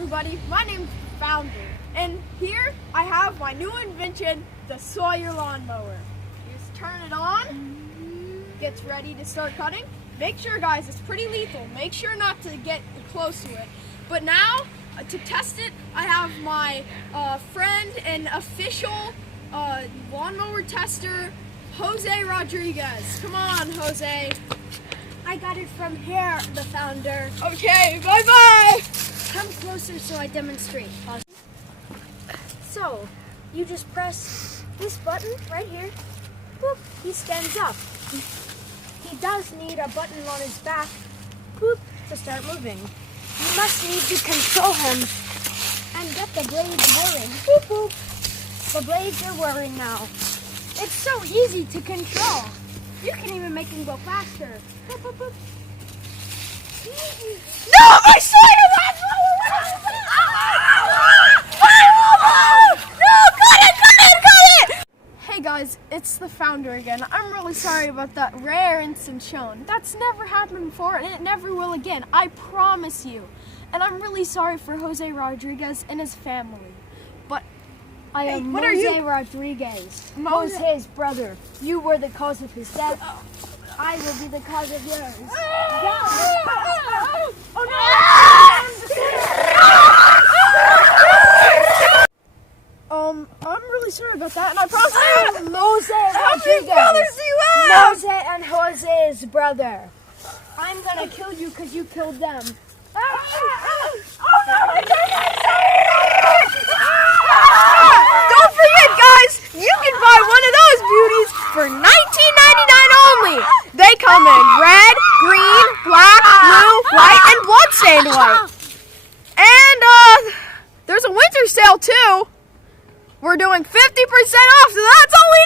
everybody, my name's Founder, and here I have my new invention, the Sawyer lawnmower. You just turn it on, gets ready to start cutting. Make sure, guys, it's pretty lethal. Make sure not to get close to it. But now, to test it, I have my friend and official lawnmower tester, Jose Rodriguez. Come on, Jose. I got it from here, the Founder. Okay, bye-bye. Come closer so I demonstrate. So, you just press this button right here. Boop, he stands up. He does need a button on his back, boop, to start moving. You must need to control him and get the blades whirring. Boop, boop. The blades are whirring now. It's so easy to control. You can even make him go faster. Boop, boop, boop. No, my Sawyer lawnmower! Cut it! Hey guys, it's the Founder again. I'm really sorry about that rare instance shown. That's never happened before, and it never will again. I promise you. And I'm really sorry for Jose Rodriguez and his family. But I am what are Jose you? Rodriguez. Mose- Jose's brother. You were the cause of his death. I will be the cause of yours. I'm really sorry about that, and I promise you. Mose How many Rodriguez. brothers do you have? Mose and Jose's brother. I'm gonna kill you because you killed them. Don't forget, guys, you can buy one of those beauties for $19.99 only. They come in red, green, black, blue, white, and bloodstained white. And there's a winter sale too. We're doing 50% off, so that's only